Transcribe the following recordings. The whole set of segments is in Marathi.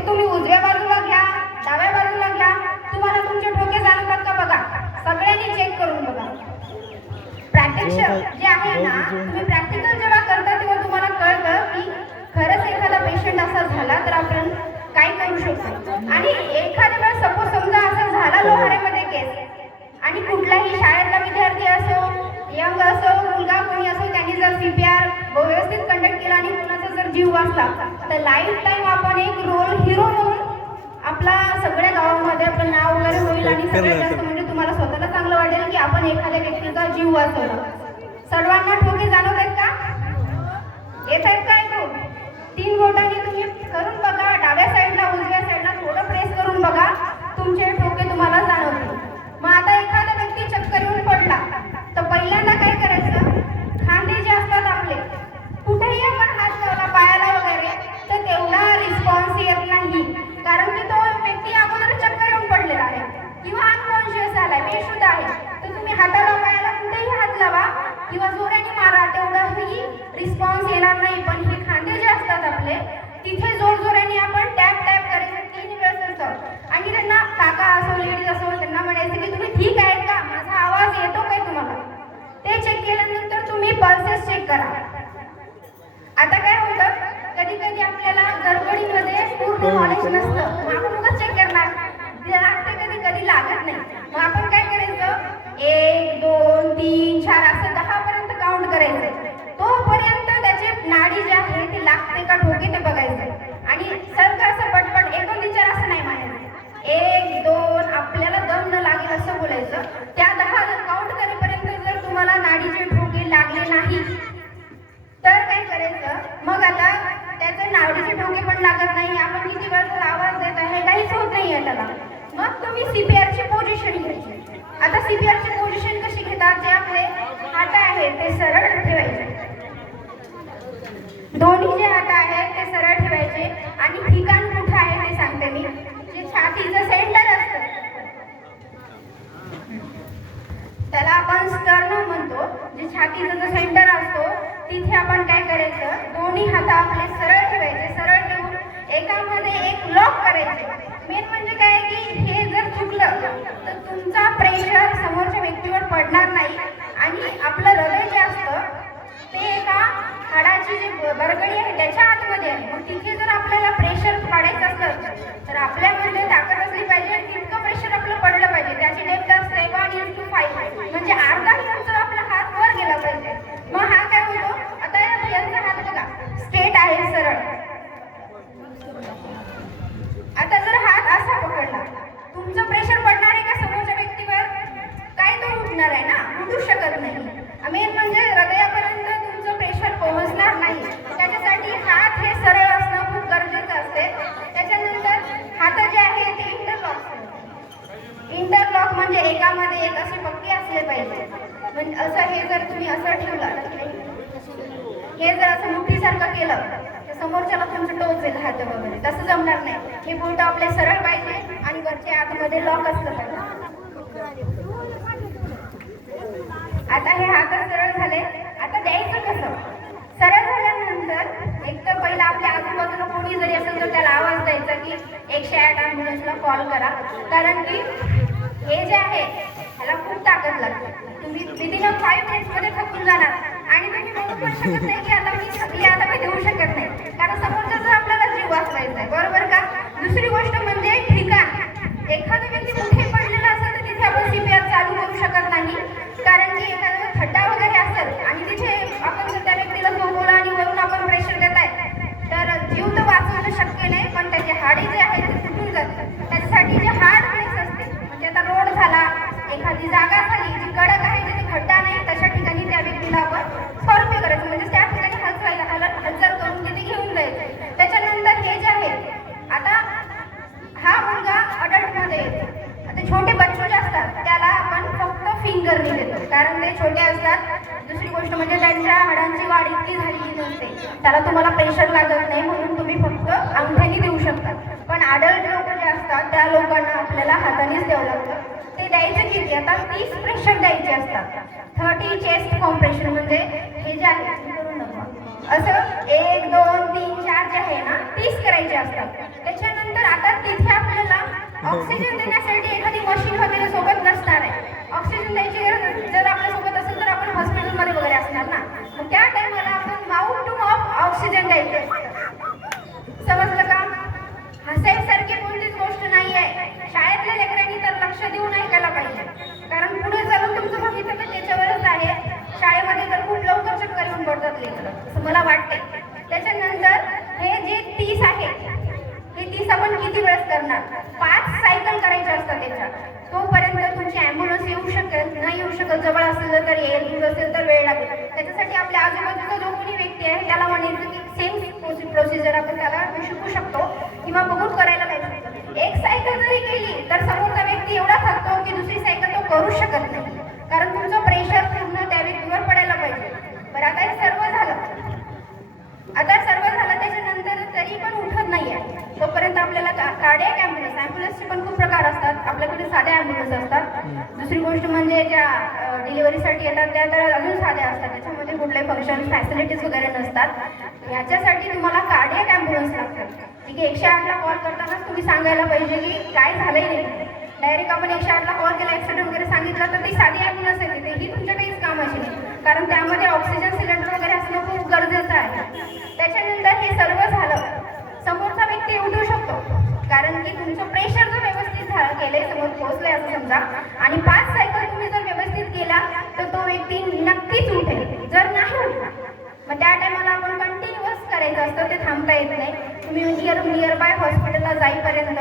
ते तुम्ही उजव्या बाजूला घ्या, डाव्या बाजूला घ्या, तुम्हाला तुमचे ठोके जाणवतात का बघा. सगळ्यांनी चेक करून बघा. प्रॅक्टिकल जे आहे ना, तुम्ही प्रॅक्टिकल जेव्हा करता तेव्हा तुम्हाला कळतं की खरंच एखादा पेशंट असा झाला तर आपण काय करू शकतो. आणि एखाद्या वेळेस सपोज समजा असं झाला लोहाऱ्यामध्ये केस आणि कुठलाही शाळेतला विद्यार्थी असो, यंग असो, मुलगा कोणी असो, त्यांनी जर CPR व्यवस्थित कंडक्ट केला आणि कुणाचा जर जीव वाचला तर लाईफ टाईम आपण एक रोल हिरो म्हणून आपला सगळ्या गावामध्ये आपलं नाव वगैरे होईल आणि सगळ्यात जास्त म्हणजे तुम्हाला स्वतःला चांगलं वाटेल की आपण एखाद्या व्यक्तीचा जीव वाचवला. सर्वांना ठोके जाणवत आहेत का? येत आहेत काय? 3 बोटांनी तुम्ही करून बघा, डाव्या साईडला उजव्या साईडला थोडं प्रेस करून बघा, तुमचे ठोके तुम्हाला जाणवतील. मग आता एखादा व्यक्ती चक्कर येऊन पडला तर पहिल्यांदा काय करायचं, खांदे जे असतात आपले, कुठेही आपण हात लावला पायाला वगैरे तर तेवढा रिस्पॉन्स येत नाही, कारण की तो व्यक्ती अगोदर चक्कर येऊन पडलेला आहे किंवा अनकॉन्शियस आलाय, बेशुद्ध आहे. तर तुम्ही हाताला पायाला कुठेही हात लावा किंवा जोराने मारा, तेवढाही रिस्पॉन्स येणार नाही. पण हे खांदे जे असतात आपले, तिथे जोरजोराने आपण टॅप टॅप करायचं 3 वेळेस असं. आणि त्यांना काका असो, लेडीज असो, त्यांना म्हणायचं की तुम्ही ठीक आहेत का, माझा आवाज येतो काय तुम्हाला. ते चेक केल्यानंतर तुम्ही पल्सेस चेक करा. आता काय होतं, कधी कधी आपल्याला गडबडीमध्ये पूर्ण नॉलेज नसतं, मग आपण उगाच चेक करणार, लागते कधी कधी लागत नाही. मग आपण काय करायचं, 1 2 3 4 असं 10 पर्यंत काउंट करायचं. तोपर्यंत त्याचे नाडी जे आहे ती लागते का ठोके ते बघायचं. आणि सारखं असं पटपट 1 2 3 4 असं नाही म्हणायचं, 1 2 आपल्याला दम न लागेल असं बोलायचं. त्या 10 काउंट करेपर्यंत जर तुम्हाला नाडीचे ठोके लागले नाही तर काय करायचं, मग आता त्याचे नाडीचे ठोके पण लागत नाही, आपण किती वेळेस आवाज देत आहे काहीच होत नाही आहे त्याला. मग तुम्ही CPR ची पोझिशन घ्यायची. आता CPR ची पोझिशन कशी घेतात, जे आपले हात आहेत ते सरळ ठेवायचे, दोन्ही जे हात आहेत ते सरळ ठेवायचे. आणि ठिकाण कुठं आहे ते सांगते मी, जे छातीचं सेंटर असतं त्याला आपण स्टर्नम म्हणतो. जे छातीचं जो सेंटर असतो तिथे आपण काय करायचं, दोन्ही हात आपले सरळ ठेवायचे. सरळ ठेवून एकामध्ये एक लॉक करायचे. मेन म्हणजे काय की हे जर चुकलं तर तुमचा प्रेशर समोरच्या व्यक्तीवर पडणार नाही आणि आपलं हृदय जे असतं ते एका हाडाची जी बरगडी आहे त्याच्या आतमध्ये आहे. मग तिथे जर आपल्याला प्रेशर पाडायचं असलं तर आपल्यामध्ये ताकद असली पाहिजे आणि तितकं प्रेशर आपलं पडलं पाहिजे. त्याची डेप्थ असते 1:5 म्हणजे अर्धा इंच आपला हात वर गेला पाहिजे. मग हा काय होतो, आता यांचा हात बघा स्ट्रेट आहे, सरळ. आता जर हात असा पकडला, तुमचं प्रेशर पडणार आहे का समोरच्या व्यक्तीवर? काय तो उठणार आहे ना, उठू शकत नाही. मेन म्हणजे हृदयापर्यंत तुमचं प्रेशर पोहोचणार नाही. त्याच्यासाठी हात हे सरळ असणं खूप गरजेचं असते. त्याच्यानंतर हात जे आहे ते इंटरलॉक म्हणजे एकामध्ये एक असे पक्के असले पाहिजे. म्हणजे असं हे जर तुम्ही असं ठेवलं, हे जर असं मुठीसारखं केलं तर समोरच्याला तुमचं टोचेल हात वगैरे, तसं जमणार नाही. हे बोट आपले सरळ पाहिजे आणि वरच्या आतमध्ये लॉक असलं पाहिजे. आता हे हात सरळ झाले, आता द्यायचं कसं? सरळ झाल्यानंतर एक तर पहिला आपल्या आजूबाजूला कोणी जरी असेल तर त्याला आवाज द्यायचा की 108 ॲम्ब्युलन्सला कॉल करा. कारण की हे जे आहे ह्याला खूप ताकद लागते. तुम्ही विदिन 5 मिनिट्समध्ये थकून जाणार आणि तुम्ही म्हणू पण शकत नाही की आता मी थकली, आता मी देऊ शकत नाही, कारण समोरच्याचा आपल्याला जीव वाचवायचा आहे, बरोबर का? दुसरी गोष्ट म्हणजे ठिकाण. एखादा व्यक्ती कुठे पडलेला असेल तर तिथे आपण CPR चालू करू शकत नाही, कारण की एखादा खड्डा वगैरे असेल आणि तिथे आपण जर त्या व्यक्तीला झोपवलं आणि वरून आपण प्रेशर देत आहे तर जीव तर वाचवणं शक्य नाही, पण त्याचे हाडे जे आहेत ते तुटून जातात. त्याच्यासाठी जे हार्ड प्लेस असते, म्हणजे आता रोड झाला, एखादी जागा झाली जी कडक आहे जिथे खड्डा नाही, तशा ठिकाणी त्या व्यक्तीला आपण स्कॉर्पिओ करायचं, म्हणजे त्या ठिकाणी हालचाल करून तिथे घेऊन जायचं. त्याच्यानंतर हे जे आहे, आता हा मुलगा अडल्टमध्ये येतो, आता छोटे बच्चू जे असतात त्याला आपण फक्त फिंगरने देतो, कारण ते छोटे असतात. दुसरी गोष्ट म्हणजे त्यांच्या हाडांची वाढ इतकी झालेली नसते, त्याला तुम्हाला प्रेशर लागत नाही, म्हणून तुम्ही फक्त अंगठ्याने देऊ शकता. पण अडल्ट लोक जे असतात त्या लोकांना आपल्याला हातानेच द्यावं लागतं. ते द्यायचं किती? आता 30 प्रेशर द्यायचे असतात. 30 चेस्ट कॉम्प्रेशन, म्हणजे हे जे आहे असं 1 2 3 4 जे आहे ना 30 करायचे असतात. त्याच्यानंतर ऑक्सिजन देण्यासाठी एखादी मशीन वगैरे सोबत नसणार आहे. ऑक्सिजन द्यायची गरज जर आपल्या सोबत असेल तर आपण हॉस्पिटलमध्ये वगैरे असणार ना, मग त्या टाइमला आपण माउथ टू माउथ ऑक्सिजन द्यायचे. समजलं का? हसायसारखी कोणतीच गोष्ट नाही आहे. शाळेतल्या लेकरांनी तर लक्ष देऊन ऐकायला पाहिजे, कारण पुढे चालून तुमचं भवितव्य त्याच्यावरच आहे. शाळेमध्ये तर खूप लवकर चक्कर येऊन पडतात लेकरं, असं मला वाटते. त्याच्यानंतर हे जे 30 आहे, हे 30 आपण किती वेळेस करणार? 5 सायकल करायचे असतात त्याच्यात. तोपर्यंत तुमची ॲम्ब्युलन्स येऊ शकेल, नाही येऊ शकत. जवळ असेल तर येईल, दूर असेल तर वेळ लागेल. त्याच्यासाठी आपल्या आजूबाजूचा जो कोणी व्यक्ती आहे त्याला म्हणायचं की सेम प्रोसिजर आपण त्याला शिकू शकतो किंवा बघून करायला लागतो. एक सायकल जरी केली तर समोरचा व्यक्ती एवढा थकतो की दुसरी सायकल तो करू शकत नाही, कारण तुमचं प्रेशर पूर्ण त्या व्यक्तीवर पडायला पाहिजे. बरं, आता हे सर्व झालं. त्याच्यानंतर तरी पण उठत नाही आहे तोपर्यंत आपल्याला कार्डियाक ॲम्ब्युलन्सचे पण खूप प्रकार असतात. आपल्याकडे साध्या ॲम्ब्युलन्स असतात. दुसरी गोष्ट म्हणजे ज्या डिलिव्हरीसाठी येतात त्या तर अजून साध्या असतात, त्याच्यामध्ये कुठले फंक्शन फॅसिलिटीज वगैरे नसतात. ह्याच्यासाठी तुम्हाला कार्डियाक ॲम्ब्युलन्स लागतात. ठीक आहे, 108ला कॉल करतानाच तुम्ही सांगायला पाहिजे की काय झालंय नाही. डायरेक्ट आपण 108ला कॉल केला, ॲक्सिडेंट वगैरे सांगितलं तर ती साधी ॲम्ब्युलन्स येते, ही तुमच्या काहीच कामाची नाही, कारण त्यामध्ये ऑक्सिजन सिलेंडर वगैरे असणं खूप गरजेचं आहे. त्याच्यानंतर हे सर्व झालं, समोरचा व्यक्ती उठू शकतो, कारण की तुमचं प्रेशर जर व्यवस्थित केलंय, समोर पोहोचलंय असं समजा, आणि 5 सायकल तुम्ही जर व्यवस्थित केला तर तो व्यक्ती नक्कीच उठेल. जर नाही उठला मग त्या टायमाला आपण कंटिन्युअस करायचं असतं, ते थांबता येत नाही. तुम्ही नियर बाय हॉस्पिटलला जाईपर्यंत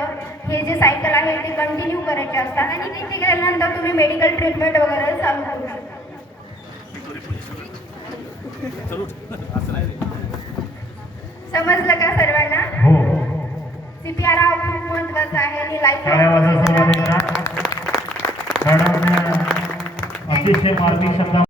हे जे सायकल आहे ते कंटिन्यू करायचे असतात, आणि तिथे गेल्यानंतर तुम्ही मेडिकल ट्रीटमेंट वगैरे चालू करू शकता. समजलं का सर्वांना? हो. CPR हा खूप महत्त्वाचा आहे आणि अतिशय मार्मिक शब्द